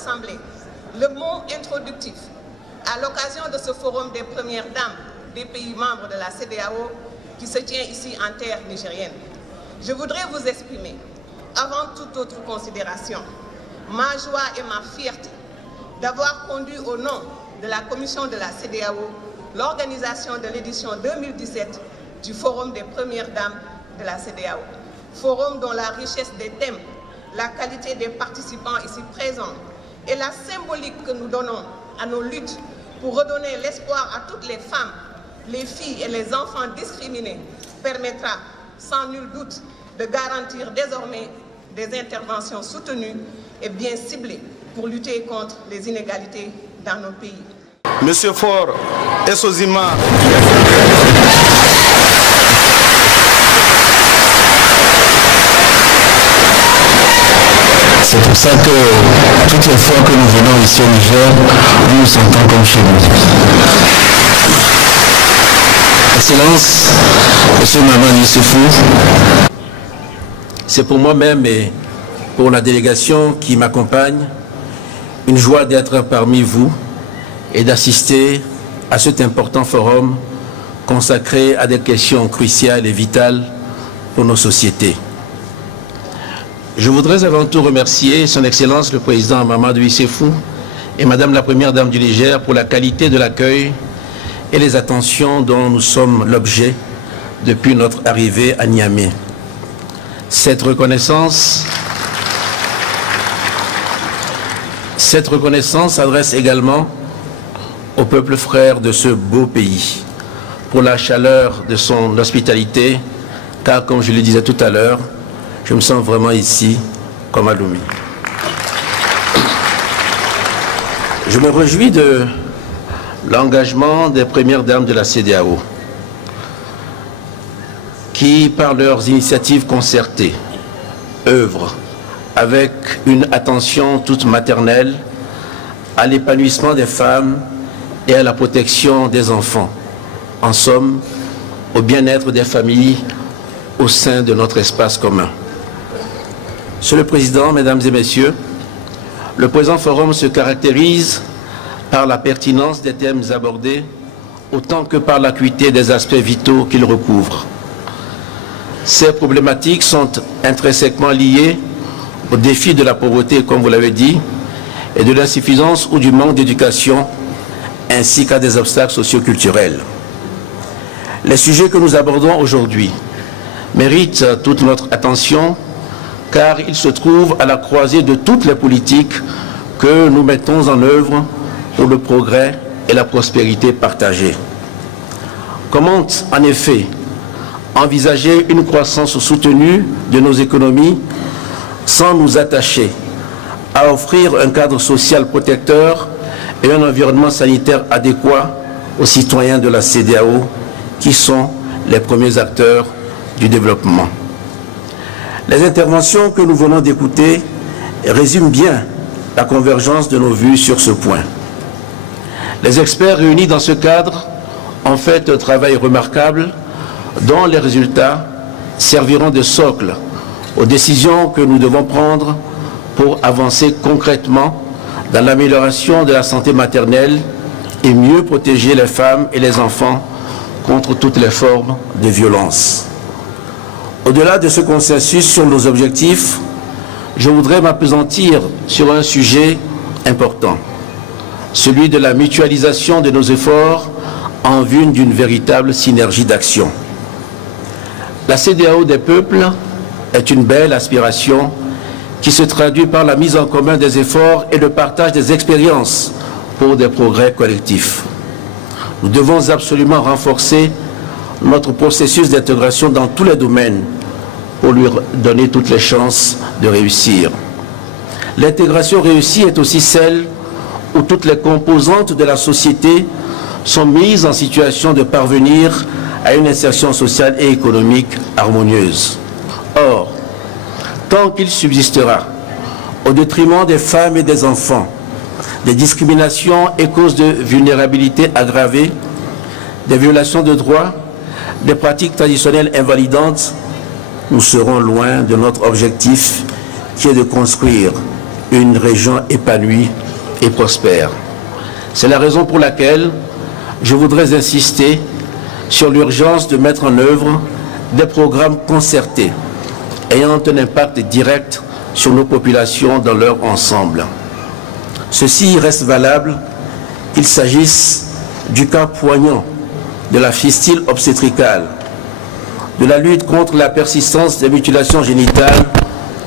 Assemblée le mot introductif à l'occasion de ce forum des premières dames des pays membres de la CEDEAO qui se tient ici en terre nigérienne. Je voudrais vous exprimer, avant toute autre considération, ma joie et ma fierté d'avoir conduit au nom de la commission de la CEDEAO l'organisation de l'édition 2017 du Forum des premières dames de la CEDEAO. Forum dont la richesse des thèmes, la qualité des participants ici présents et la symbolique que nous donnons à nos luttes pour redonner l'espoir à toutes les femmes, les filles et les enfants discriminés permettra sans nul doute de garantir désormais des interventions soutenues et bien ciblées pour lutter contre les inégalités dans nos pays. Monsieur Faure Essozima. C'est pour ça que toutes les fois que nous venons ici au Niger, nous nous sentons comme chez nous. Excellence, Monsieur Maman Youssoufou, c'est pour moi-même et pour la délégation qui m'accompagne une joie d'être parmi vous et d'assister à cet important forum consacré à des questions cruciales et vitales pour nos sociétés. Je voudrais avant tout remercier Son Excellence le Président Mamadou Issefou et Madame la Première Dame du Niger pour la qualité de l'accueil et les attentions dont nous sommes l'objet depuis notre arrivée à Niamey. Cette reconnaissance s'adresse également au peuple frère de ce beau pays pour la chaleur de son hospitalité, car comme je le disais tout à l'heure, je me sens vraiment ici comme à Lomé. Je me réjouis de l'engagement des premières dames de la CEDEAO qui, par leurs initiatives concertées, œuvrent avec une attention toute maternelle à l'épanouissement des femmes et à la protection des enfants. En somme, au bien-être des familles au sein de notre espace commun. Monsieur le Président, Mesdames et Messieurs, le présent forum se caractérise par la pertinence des thèmes abordés, autant que par l'acuité des aspects vitaux qu'il recouvre. Ces problématiques sont intrinsèquement liées au défi de la pauvreté, comme vous l'avez dit, et de l'insuffisance ou du manque d'éducation, ainsi qu'à des obstacles socioculturels. Les sujets que nous abordons aujourd'hui méritent toute notre attention, car ils se trouvent à la croisée de toutes les politiques que nous mettons en œuvre pour le progrès et la prospérité partagée. Comment, en effet, envisager une croissance soutenue de nos économies sans nous attacher à offrir un cadre social protecteur et un environnement sanitaire adéquat aux citoyens de la CEDEAO, qui sont les premiers acteurs du développement. Les interventions que nous venons d'écouter résument bien la convergence de nos vues sur ce point. Les experts réunis dans ce cadre ont fait un travail remarquable dont les résultats serviront de socle aux décisions que nous devons prendre pour avancer concrètement dans l'amélioration de la santé maternelle et mieux protéger les femmes et les enfants contre toutes les formes de violence. Au-delà de ce consensus sur nos objectifs, je voudrais m'appesantir sur un sujet important, celui de la mutualisation de nos efforts en vue d'une véritable synergie d'action. La CEDEAO des peuples est une belle aspiration qui se traduit par la mise en commun des efforts et le partage des expériences pour des progrès collectifs. Nous devons absolument renforcer notre processus d'intégration dans tous les domaines pour lui donner toutes les chances de réussir. L'intégration réussie est aussi celle où toutes les composantes de la société sont mises en situation de parvenir à une insertion sociale et économique harmonieuse. Or, tant qu'il subsistera, au détriment des femmes et des enfants, des discriminations et causes de vulnérabilité aggravées, des violations de droits, des pratiques traditionnelles invalidantes, nous serons loin de notre objectif qui est de construire une région épanouie et prospère. C'est la raison pour laquelle je voudrais insister sur l'urgence de mettre en œuvre des programmes concertés ayant un impact direct sur nos populations dans leur ensemble. Ceci reste valable qu'il s'agisse du cas poignant de la fistule obstétricale, de la lutte contre la persistance des mutilations génitales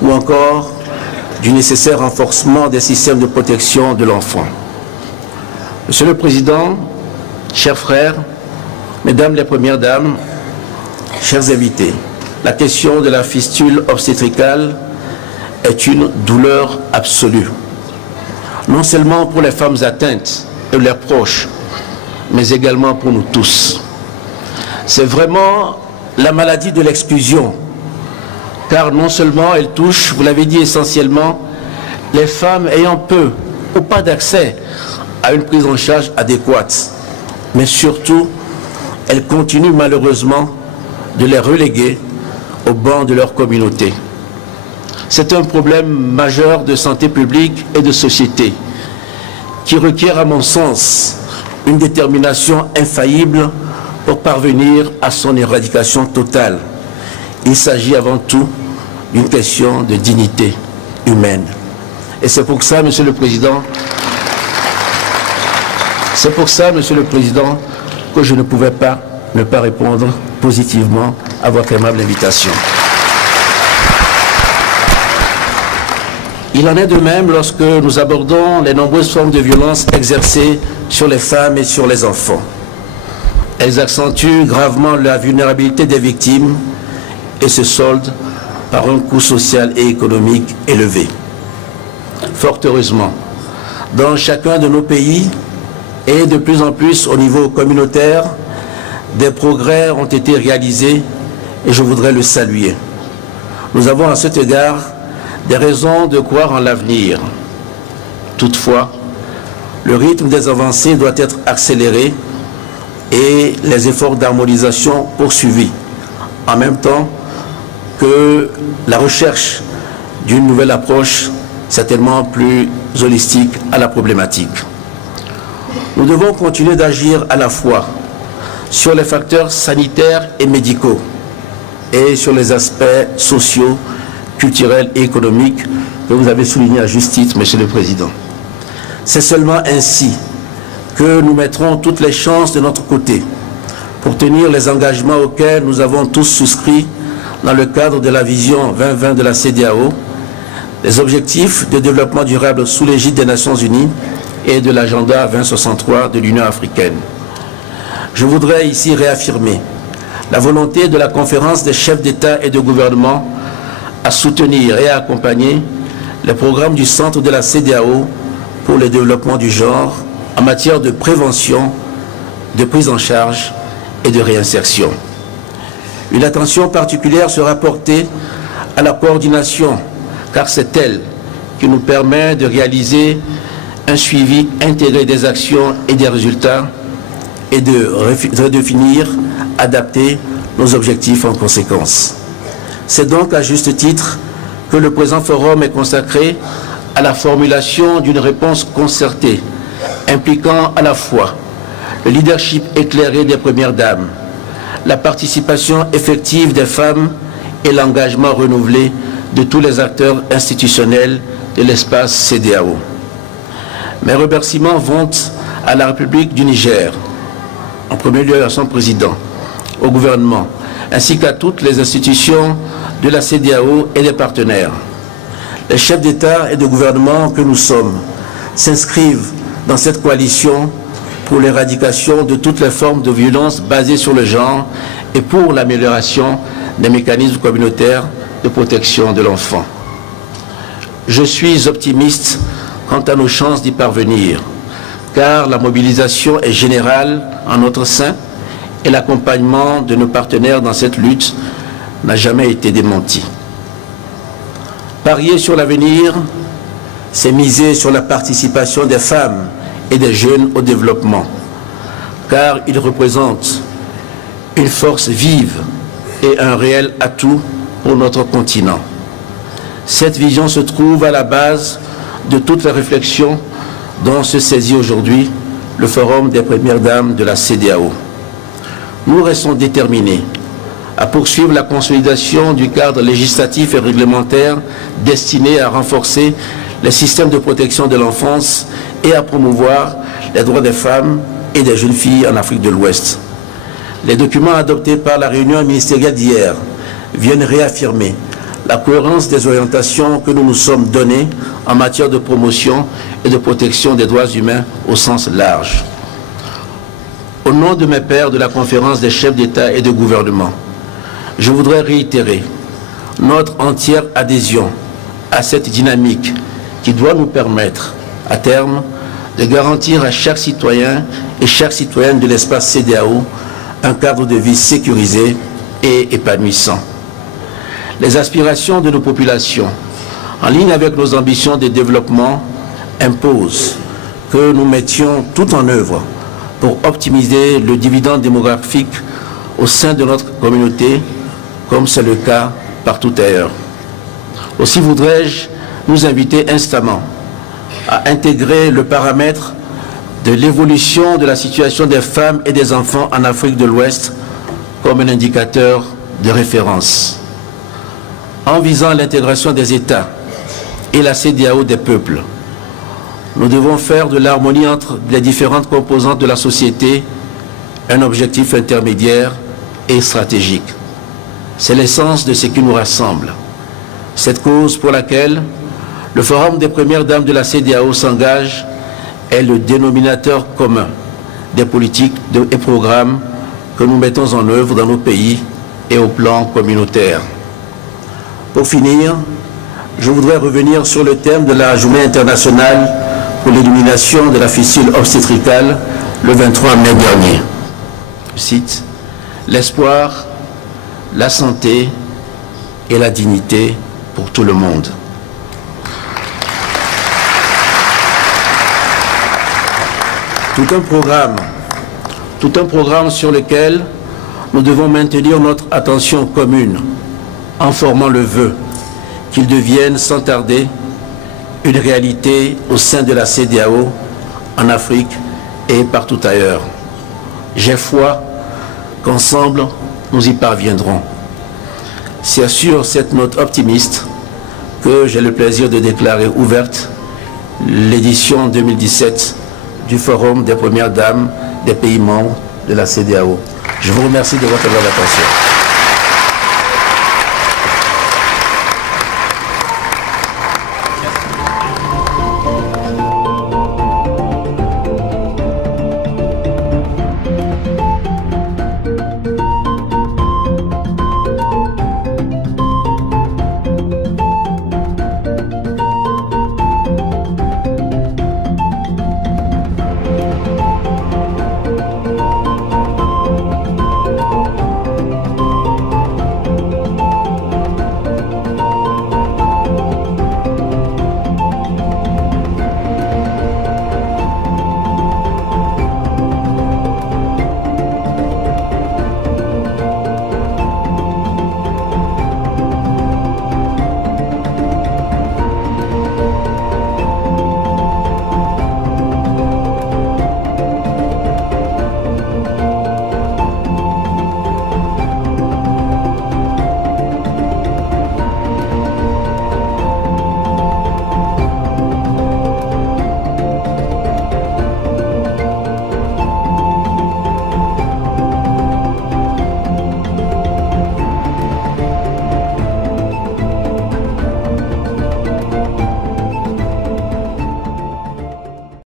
ou encore du nécessaire renforcement des systèmes de protection de l'enfant. Monsieur le Président, chers frères, Mesdames les Premières Dames, chers invités, la question de la fistule obstétricale est une douleur absolue, non seulement pour les femmes atteintes et leurs proches, mais également pour nous tous. C'est vraiment la maladie de l'exclusion, car non seulement elle touche, vous l'avez dit essentiellement, les femmes ayant peu ou pas d'accès à une prise en charge adéquate, mais surtout, elle continue malheureusement de les reléguer au banc de leur communauté. C'est un problème majeur de santé publique et de société qui requiert, à mon sens, une détermination infaillible pour parvenir à son éradication totale. Il s'agit avant tout d'une question de dignité humaine. Et c'est pour ça, Monsieur le Président, que je ne pouvais pas ne pas répondre positivement à votre aimable invitation. Il en est de même lorsque nous abordons les nombreuses formes de violence exercées sur les femmes et sur les enfants. Elles accentuent gravement la vulnérabilité des victimes et se soldent par un coût social et économique élevé. Fort heureusement, dans chacun de nos pays et de plus en plus au niveau communautaire, des progrès ont été réalisés et je voudrais le saluer. Nous avons à cet égard des raisons de croire en l'avenir. Toutefois, le rythme des avancées doit être accéléré et les efforts d'harmonisation poursuivis, en même temps que la recherche d'une nouvelle approche certainement plus holistique à la problématique. Nous devons continuer d'agir à la fois sur les facteurs sanitaires et médicaux et sur les aspects sociaux, culturels et économiques que vous avez souligné à juste titre, Monsieur le Président. C'est seulement ainsi que nous mettrons toutes les chances de notre côté pour tenir les engagements auxquels nous avons tous souscrits dans le cadre de la vision 2020 de la CEDEAO, les objectifs de développement durable sous l'égide des Nations Unies et de l'agenda 2063 de l'Union africaine. Je voudrais ici réaffirmer la volonté de la conférence des chefs d'État et de gouvernement à soutenir et à accompagner les programmes du Centre de la CEDEAO pour le développement du genre en matière de prévention, de prise en charge et de réinsertion. Une attention particulière sera portée à la coordination, car c'est elle qui nous permet de réaliser un suivi intégré des actions et des résultats et de redéfinir, adapter nos objectifs en conséquence. C'est donc à juste titre que le présent forum est consacré à la formulation d'une réponse concertée, impliquant à la fois le leadership éclairé des Premières Dames, la participation effective des femmes et l'engagement renouvelé de tous les acteurs institutionnels de l'espace CEDEAO. Mes remerciements vont à la République du Niger, en premier lieu à son président, au gouvernement, ainsi qu'à toutes les institutions de la CEDEAO et des partenaires. Les chefs d'État et de gouvernement que nous sommes s'inscrivent dans cette coalition pour l'éradication de toutes les formes de violence basées sur le genre et pour l'amélioration des mécanismes communautaires de protection de l'enfant. Je suis optimiste quant à nos chances d'y parvenir, car la mobilisation est générale en notre sein et l'accompagnement de nos partenaires dans cette lutte n'a jamais été démenti. Parier sur l'avenir, c'est miser sur la participation des femmes et des jeunes au développement, car ils représentent une force vive et un réel atout pour notre continent. Cette vision se trouve à la base de toutes les réflexions dont se saisit aujourd'hui le Forum des Premières Dames de la CEDEAO. Nous restons déterminés à poursuivre la consolidation du cadre législatif et réglementaire destiné à renforcer les systèmes de protection de l'enfance et à promouvoir les droits des femmes et des jeunes filles en Afrique de l'Ouest. Les documents adoptés par la réunion ministérielle d'hier viennent réaffirmer la cohérence des orientations que nous nous sommes données en matière de promotion et de protection des droits humains au sens large. Au nom de mes pairs de la conférence des chefs d'État et de gouvernement, je voudrais réitérer notre entière adhésion à cette dynamique qui doit nous permettre, à terme, de garantir à chaque citoyen et chaque citoyenne de l'espace CEDEAO un cadre de vie sécurisé et épanouissant. Les aspirations de nos populations, en ligne avec nos ambitions de développement, imposent que nous mettions tout en œuvre pour optimiser le dividende démographique au sein de notre communauté, comme c'est le cas partout ailleurs. Aussi voudrais-je nous inviter instamment à intégrer le paramètre de l'évolution de la situation des femmes et des enfants en Afrique de l'Ouest comme un indicateur de référence. En visant l'intégration des États et la CEDEAO des peuples, nous devons faire de l'harmonie entre les différentes composantes de la société un objectif intermédiaire et stratégique. C'est l'essence de ce qui nous rassemble. Cette cause pour laquelle le Forum des Premières Dames de la CEDEAO s'engage est le dénominateur commun des politiques et programmes que nous mettons en œuvre dans nos pays et au plan communautaire. Pour finir, je voudrais revenir sur le thème de la Journée internationale pour l'élimination de la fistule obstétricale le 23 mai dernier. Je cite, « L'espoir, la santé et la dignité pour tout le monde ». Tout un programme sur lequel nous devons maintenir notre attention commune en formant le vœu qu'il devienne sans tarder une réalité au sein de la CEDEAO, en Afrique et partout ailleurs. J'ai foi qu'ensemble, nous y parviendrons. C'est sur cette note optimiste que j'ai le plaisir de déclarer ouverte l'édition 2017 du Forum des Premières Dames des pays membres de la CEDEAO. Je vous remercie de votre attention.